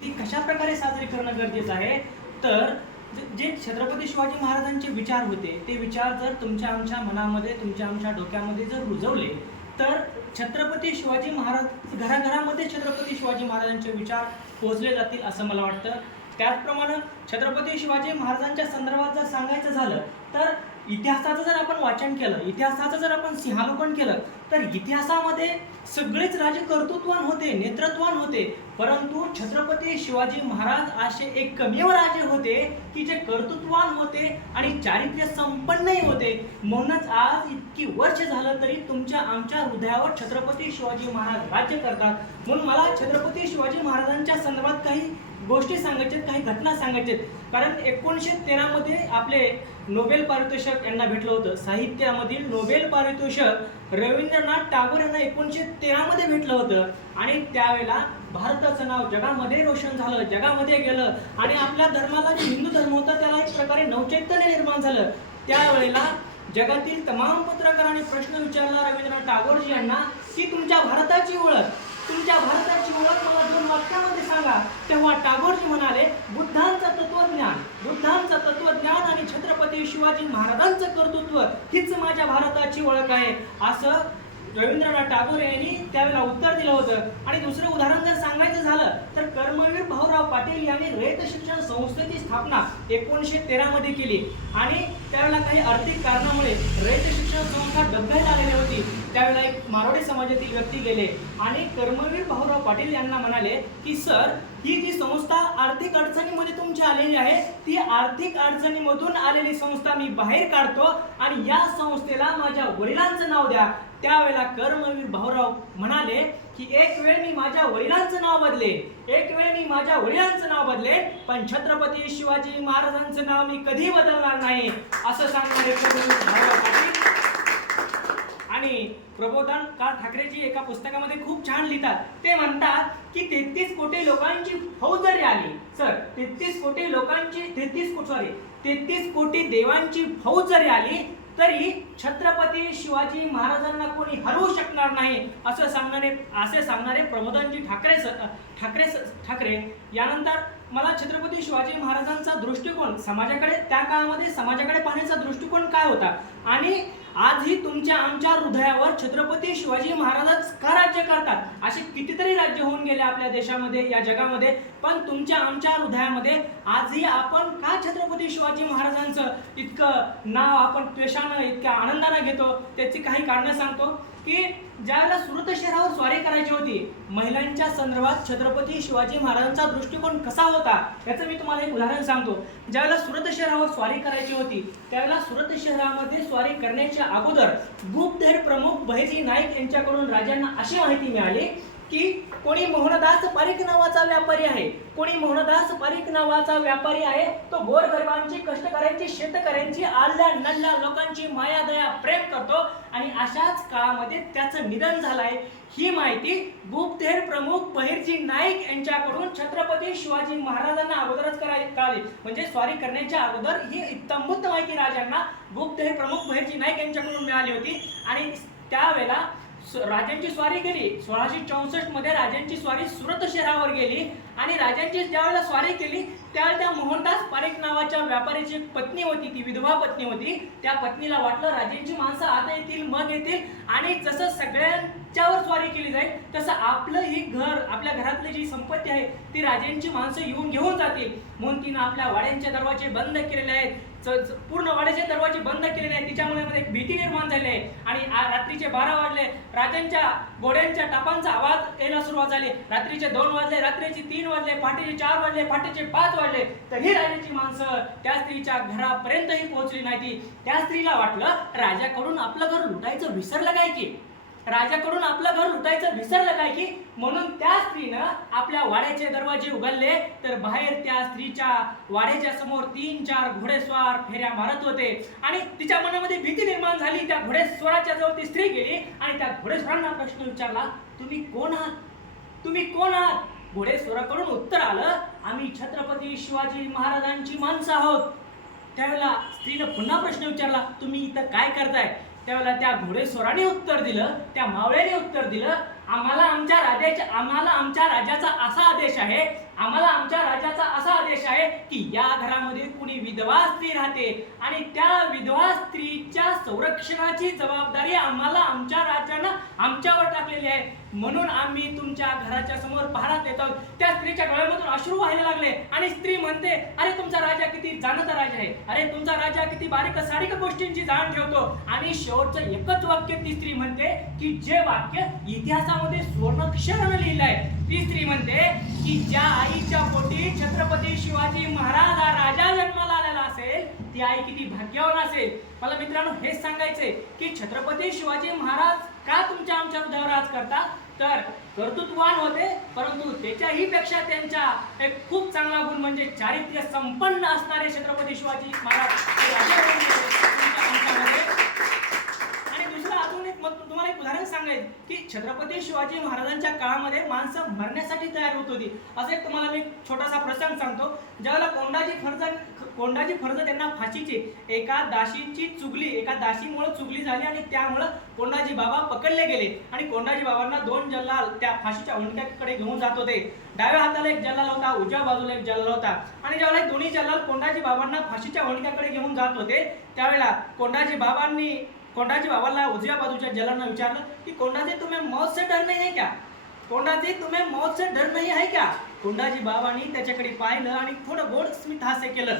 ती कशा प्रकारे साजरी करणं गरजेचं आहे, तर जे छत्रपती शिवाजी महाराजांचे विचार होते ते विचार जर तुमच्या आमच्या मनामध्ये, तुमच्या आमच्या डोक्यामध्ये जर रुजवले तर छत्रपती शिवाजी महाराज घराघरामध्ये छत्रपती शिवाजी महाराजांचे विचार पोहोचले जातील असं मला वाटतं. त्याचप्रमाणे छत्रपती शिवाजी महाराजांच्या संदर्भात जर सांगायचं झालं तर इतिहासाचं जर आपण वाचन केलं, इतिहासाचं जर आपण सिंहावलोकन केलं तर इतिहासामध्ये सगळेच राजे कर्तृत्वान होते, नेतृत्वान होते, परंतु छत्रपती शिवाजी महाराज असे एकमेव राजे होते की जे कर्तृत्वान होते आणि चारित्र्य संपन्नही होते. म्हणूनच आज इतकी वर्ष झालं तरी तुमच्या आमच्या हृदयावर छत्रपती शिवाजी महाराज राज्य करतात. म्हणून मला छत्रपती शिवाजी महाराजांच्या संदर्भात काही गोष्टी सांगायच्यात, काही घटना सांगायच्यात. कारण 1913 मध्ये आपले नोबेल पारितोषिक यांना भेटलं होतं. साहित्यामधील नोबेल पारितोषिक रवींद्रनाथ टागोर यांना 1913 मध्ये भेटलं होतं आणि त्यावेळेला भारताचं नाव जगामध्ये रोशन झालं, जगामध्ये गेलं आणि आपल्या धर्माला जे हिंदू धर्म होता त्याला एक प्रकारे नवचैतन्य निर्माण झालं. त्यावेळेला जगातील तमाम पत्रकारांनी प्रश्न विचारला रवींद्रनाथ टागोरजी यांना की तुमच्या भारताची ओळख मला 2 वाक्यामध्ये सांगा. तेव्हा टागोरजी म्हणाले, बुद्धांचं तत्वज्ञान आणि छत्रपती शिवाजी महाराजांचं कर्तृत्व हीच माझ्या भारताची ओळख आहे असं रवींद्रनाथ टागोर यांनी त्यावेळेला उत्तर दिलं होतं. आणि दुसरं उदाहरण जर सांगायचं झालं तर कर्मवीर भाऊराव पाटील यांनी रयत शिक्षण संस्थेची स्थापना 1913 मध्ये केली आणि त्यावेळेला काही आर्थिक कारणामुळे रयत शिक्षण संस्था डबघाईत आलेली होती. त्यावेळेला एक मारवाडी समाजातील व्यक्ती गेले आणि कर्मवीर भाऊराव पाटील यांना म्हणाले की सर, ही जी संस्था आर्थिक अडचणीमध्ये तुमची आलेली आहे, ती आर्थिक अडचणीमधून आलेली संस्था मी बाहेर काढतो आणि या संस्थेला माझ्या वडिलांचं नाव द्या. त्यावेळेला कर्मवीर भाऊराव म्हणाले की एक वेळ मी माझ्या वडिलांचं नाव बदले, पण छत्रपती शिवाजी महाराजांचं नाव मी कधी बदलणार नाही असं सांगणारे कर्मवीर भाऊराव पाटील. आणि प्रबोधन काळ ठाकरेजी एका पुस्तकामध्ये खूप छान लिहितात. ते म्हणतात की 33 कोटी लोकांची फौज जरी आली, सर 33 कोटी देवांची फौज जरी आली तरी छत्रपती शिवाजी महाराजांना कोणी हरवू शकणार नाही असं सांगणारे प्रबोधनजी ठाकरे. यानंतर मला छत्रपती शिवाजी महाराजांचा दृष्टिकोन त्या काळामध्ये समाजाकडे पाहण्याचा दृष्टिकोन काय होता आणि आजही तुमच्या आमच्या हृदयावर छत्रपती शिवाजी महाराजच का राज्य करतात. असे कितीतरी राज्य होऊन गेले आपल्या देशामध्ये, या जगामध्ये, पण तुमच्या आमच्या हृदयामध्ये आजही आपण का छत्रपती शिवाजी महाराजांचं इतकं नाव आपण त्वेषानं, इतक्या आनंदानं घेतो. त्याची काही कारणं सांगतो की ज्यावेळेला सुरत शहरावर स्वारी करायची होती, महिलांच्या संदर्भात छत्रपती शिवाजी महाराजांचा दृष्टिकोन कसा होता याचं मी तुम्हाला एक उदाहरण सांगतो. ज्यावेळेला सुरत शहरावर स्वारी करायची होती त्यावेळेला सुरत शहरामध्ये स्वारी करण्याच्या अगोदर गुप्तहेर प्रमुख बहिर्जी नाईक यांच्याकडून राजांना अशी माहिती मिळाली की कोणी मोहनदास पारीख नावाचा व्यापारी आहे, तो गोरगरिबांची, कष्टकऱ्यांची, शेतकऱ्यांची, आडल्या नडल्या लोकांची माया दया प्रेम करतो आणि अशाच काळामध्ये त्याचं निधन झालंय. ही माहिती गुप्तहेर प्रमुख बहिर्जी नाईक यांच्याकडून छत्रपती शिवाजी महाराजांना अगोदरच कळाली. म्हणजे स्वारी करण्याच्या अगोदर ही इत्तंभूत माहिती राजांना गुप्तहेर प्रमुख बहिर्जी नाईक यांच्याकडून मिळाली होती. आणि त्यावेळेला राजांची स्वारी गेली 1664 मध्ये. राजांची स्वारी सुरत शहरावर गेली आणि राजांची ज्यावेळेला स्वारी केली त्यावेळेला त्या मोहनदास पारीख नावाच्या व्यापाऱ्याची एक पत्नी होती, ती विधवा पत्नी होती. त्या पत्नीला वाटलं राजांची माणसं आता येतील, मग येतील आणि जसं सगळ्यांच्यावर स्वारी केली जाईल तसं आपलं ही घर, आपल्या घरातली जी संपत्ती आहे ती राजांची माणसं येऊन घेऊन जातील. म्हणून तिनं आपल्या वाड्यांचे दरवाजे बंद केलेले आहेत, पूर्ण वाड्याचे दरवाजे बंद केलेले आहेत. तिच्यामुळे मध्ये एक भीती निर्माण झाली आहे आणि रात्रीचे 12 वाजले, राजांच्या घोड्यांच्या टापांचा आवाज यायला सुरुवात झाली. रात्रीचे 2 वाजले, रात्रीचे 3 वाजले, पहाटेचे 4 वाजले, पहाटेचे 5 वाजले, तरी राजाची माणसं त्या स्त्रीच्या घरापर्यंतही पोहोचली नाही. त्या स्त्रीला वाटलं राजाकडून आपलं घर लुटायचं विसरलं काय की म्हणून त्या स्त्रीनं आपल्या वाड्याचे दरवाजे उघडले तर बाहेर त्या स्त्रीच्या वाड्याच्या समोर 3-4 घोडेस्वार फेऱ्या मारत होते आणि तिच्या मनामध्ये भीती निर्माण झाली. त्या घोडेस्वाराच्या जवळ ती स्त्री गेली आणि त्या घोडेस्वारांना प्रश्न विचारला, तुम्ही कोण आहात? घोडेस्वाराकडून उत्तर आलं, आम्ही छत्रपती शिवाजी महाराजांची माणसं आहोत. त्यावेळेला स्त्रीनं पुन्हा प्रश्न विचारला, तुम्ही इथं काय करताय? त्यावेळेला त्या घोडेस्वाराने उत्तर दिलं, त्या मावळ्याने उत्तर दिलं, आम्हाला आमच्या राजाचा असा आदेश आहे आम्हाला आमच्या राजाचा असा आदेश आहे की या घरामध्ये कुणी विधवा स्त्री राहते आणि त्या विधवा स्त्रीच्या संरक्षणाची जबाबदारी आम्हाला आमच्या राजानं आमच्यावर टाकलेली आहे. म्हणून आम्ही तुमच्या घराच्या समोर पहारात येत आहोत. त्या स्त्रीच्या डोळ्यामधून अश्रू व्हायला लागले आणि स्त्री म्हणते, अरे तुमचा राजा किती जाणता राजा आहे, अरे तुमचा राजा किती बारीक सारीक गोष्टींची जाण ठेवतो. आणि शेवटचं एकच वाक्य ती स्त्री म्हणते की जे वाक्य इतिहासामध्ये सुवर्णाक्षराने लिहिलं आहे. ती स्त्री म्हणते की ज्या आईच्या पोटी छत्रपती शिवाजी महाराज हा राजा जन्माला आलेला असेल ती आई किती भाग्यवान असेल. मला मित्रांनो हेच सांगायचंय की छत्रपती शिवाजी महाराज का तुमच्या आमच्या हृदयावर राज करतात, तर कर्तृत्ववान होते, परंतु त्याच्याही पेक्षा त्यांचा एक खूप चांगला गुण म्हणजे चारित्र्य संपन्न असणारे छत्रपती शिवाजी महाराज. आणि दुसरं अजून एक तुम्हाला एक उदाहरण सांगायचं की छत्रपती शिवाजी महाराजांच्या काळामध्ये माणसं मरण्यासाठी तयार होत होती. असं एक तुम्हाला मी छोटासा प्रसंग सांगतो. ज्यावेळेला कोंडाजी फर्ज त्यांना फाशीची एका दासीमुळे चुगली झाली आणि त्यामुळे कोंडाजी बाबा पकडले गेले आणि कोंडाजी बाबांना 2 जल्लाल त्या फाशीच्या ओंडक्याकडे घेऊन जात होते. डाव्या हाताला एक जल्लाल होता, उजव्या बाजूला एक जल्लाल होता. आणि ज्यावेळेला दोन्ही जल्लाल कोंडाजी बाबांना फाशीच्या ओंडक्याकडे घेऊन जात होते त्यावेळेला कोंडाजी बाबांना उजव्या बाजूच्या जल्लालांना विचारलं की कोंडाजी तुम्हें मौत से डर नहीं है क्या, कोंडाजी तुम्हें मौत से डर नहीं है क्या. कोंडाजी बाबांनी त्याच्याकडे पाहिलं आणि थोडं गोड स्मित हास्य केलं.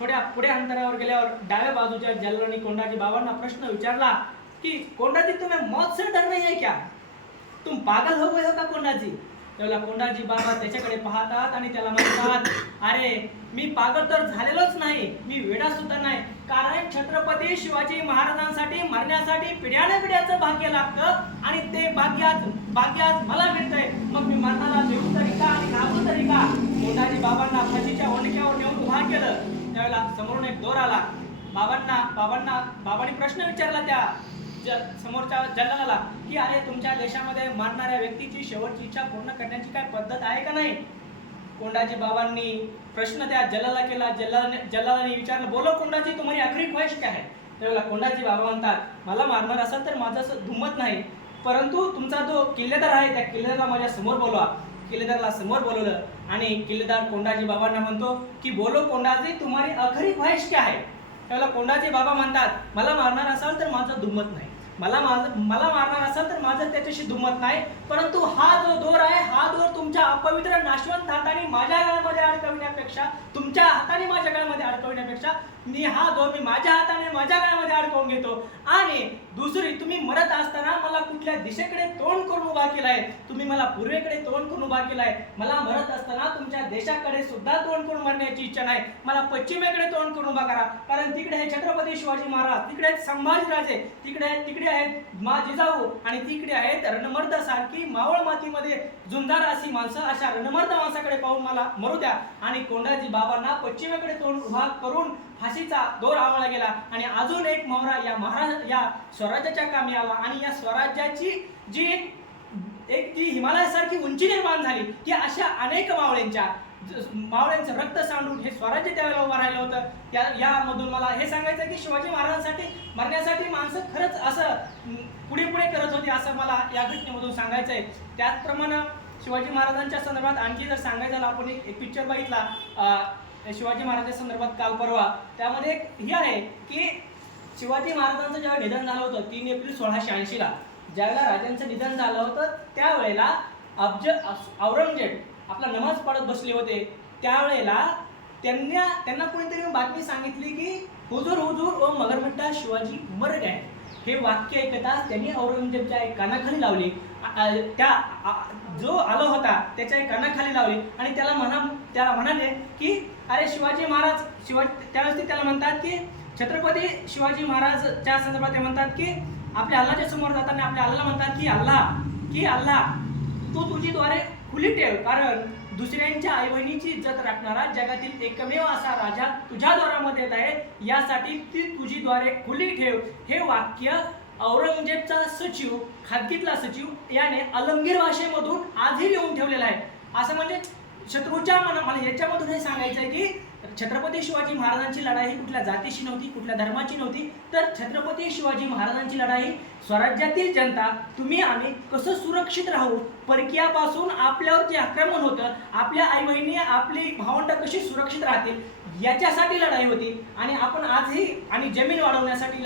थोड्या पुढे अंतरावर गेल्यावर डाव्या बाजूच्या जल्लालांनी कोंडाजी बाबांना प्रश्न विचारला की कोंडाजी तुम्हें मौत से डर नहीं है क्या, तुम पागल हो गए हो का कोंडाजी. त्यावेळेला कोंडाजी बाबा त्याच्याकडे पाहतात आणि त्याला म्हणतात, अरे मी पागल तर झालेलोच नाही, मी वेडा सुद्धा नाही, कारण छत्रपती शिवाजी महाराजांसाठी मरण्यासाठी पिढ्याचं भाग्य लागतं आणि ते भाग्य आज मला मिळतंय. मग मी मरणाला देऊ तरी का आणि घाबरू तरी का. कोंडाजी बाबांना फाशीच्या ओंडक्यावर नेऊन उभा केलं. त्यावेळेला समोरून एक दोर आला. बाबांनी प्रश्न विचारला त्या समोरच्या जल्लालाला की अरे तुमच्या देशामध्ये मारणाऱ्या व्यक्तीची शेवटची इच्छा पूर्ण करण्याची काय पद्धत आहे का नाही. कोंडाजी बाबांनी प्रश्न त्या जल्लाला केला. जल्लालाने विचारलं, बोलो कोंडाजी तुम्हारी आखरी ख्वाहिश क्या है. त्यावेळेला कोंडाजी बाबा म्हणतात, मला मारणार असाल तर माझं असं दुमत नाही, परंतु तुमचा जो किल्लेदार आहे त्या किल्लेदारला माझ्या समोर बोलवा. किल्लेदारला समोर बोलवलं आणि किल्लेदार कोंडाजी बाबांना म्हणतो की बोलो कोंडाजी तुम्हारी आखरी ख्वाहिश क्या है. त्यावेळेला कोंडाजी बाबा म्हणतात, मला मारणार असाल तर माझं दुमत नाही, मला मारणार असाल तर माझं त्याच्याशी दुमत नाही, परंतु हा जो दोर आहे हा दोर तुमच्या अपवित्र नाशवंत हाताने माझ्या गळ्यामध्ये अडकविण्यापेक्षा, तुमच्या हाताने माझ्या गळ्यामध्ये अडकविण्यापेक्षा मी हा दोर माझ्या हाताने माझ्या गळ्यामध्ये अडकवून घेतो. आणि दुसरी, तुम्ही मरत असताना मला कुठल्या दिशेकडे तोंड करून उभा केलाय, तुम्ही मला पूर्वेकडे तोंड करून उभा केलाय. मला मरत असताना तुमच्या देशाकडे सुद्धा तोंड करून मरण्याची इच्छा नाही, मला पश्चिमेकडे तोंड करून उभा करा. कारण तिकडे आहे छत्रपती शिवाजी महाराज, तिकडे आहेत संभाजीराजे, तिकडे आहेत मा जिजाऊ आणि तिकडे आहेत रणमर्द सारखी मावळ मातीमध्ये झुंजार अशी माणसं. अशा रणमर्द माणसाकडे पाहून मला मरू द्या. आणि कोंडाजी बाबांना पश्चिमेकडे तोंड उभा करून फाशीचा दोर आवळला गेला. आणि अजून एक मावळा या स्वराज्याच्या कामी आला आणि या स्वराज्याची जी हिमालयासारखी उंची निर्माण झाली की अशा अनेक मावळ्यांचं रक्त सांडून हे स्वराज्य त्यावेळेला उभं राहिलं होतं. यामधून मला हे सांगायचं की शिवाजी महाराजांसाठी मरण्यासाठी माणसं खरंच असं पुढे करत होती असं मला या घटनेमधून सांगायचंय. त्याचप्रमाणे शिवाजी महाराजांच्या संदर्भात आणखी जर सांगायचं झालं, आपण एक पिक्चर बघितला शिवाजी महाराजांच्या संदर्भात काल परवा. त्यामध्ये हे आहे की शिवाजी महाराजांचं जेव्हा निधन झालं होतं 3 एप्रिल 1680 ज्यावेळेला राजांचं निधन झालं होतं त्यावेळेला औरंगजेब आपला नमाज पढत बसले होते. त्यावेळेला त्यांना कोणीतरी बातमी सांगितली की हुजूर ओ मगरमिट्टा शिवाजी मर गए. हे वाक्य ऐकताच त्यांनी औरंगजेबच्या एक कानाखाली लावली. जो आलो होता त्याच्या एक कानाखाली लावली आणि त्याला म्हणाले की अरे शिवाजी महाराज त्यावेळेस त्याला म्हणतात की छत्रपती शिवाजी महाराजच्या संदर्भात ते म्हणतात की आपल्या अल्लाच्या समोर जाताना आपल्या अल्लाला म्हणतात की अल्लाह तू तुझी द्वारे खुली ठेव, कारण दुसऱ्यांच्या आई बहिणीची इज्जत राखणारा जगातील एकमेव असा राजा तुझ्या द्वारामध्ये येत आहे, यासाठी ती तुझी द्वारे खुली ठेव. हे वाक्य औरंगजेबचा सचिव, खाजगीतला सचिव याने अलंगीर भाषेमधून आजही लिहून ठेवलेला आहे. असं म्हणजे शत्रूच्या मला याच्यामधून हे सांगायचं आहे की छत्रपती शिवाजी महाराजांची लढाई ही कुठल्या जातीशी नव्हती, कुठल्या धर्माची नव्हती, तर छत्रपती शिवाजी महाराजांची लढाई स्वराज्यातील जनता, तुम्ही आम्ही कसं सुरक्षित राहू, परकीयापासून आपल्यावर जे आक्रमण होतं, आपल्या आई बहिणी आपली भावंड कशी सुरक्षित राहतील याच्यासाठी लढाई होती. आणि आपण आजही आणि जमीन वाढवण्यासाठी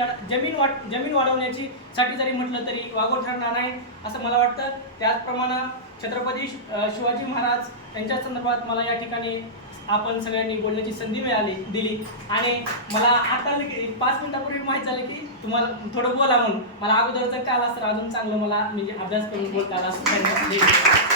जमीन वाढवण्याची साठी जरी म्हटलं तरी वागोळ ठरणार नाही असं मला वाटतं. त्याचप्रमाणे छत्रपती शिवाजी महाराज यांच्या संदर्भात मला या ठिकाणी आपण सगळ्यांनी बोलण्याची संधी दिली आणि मला आता 5 मिनिटापूर्वी माहीत झालं की तुम्हाला थोडं बोला म्हणून. मला अगोदरचं काल असतं अजून चांगलं मला म्हणजे अभ्यास करून बोलता आला असं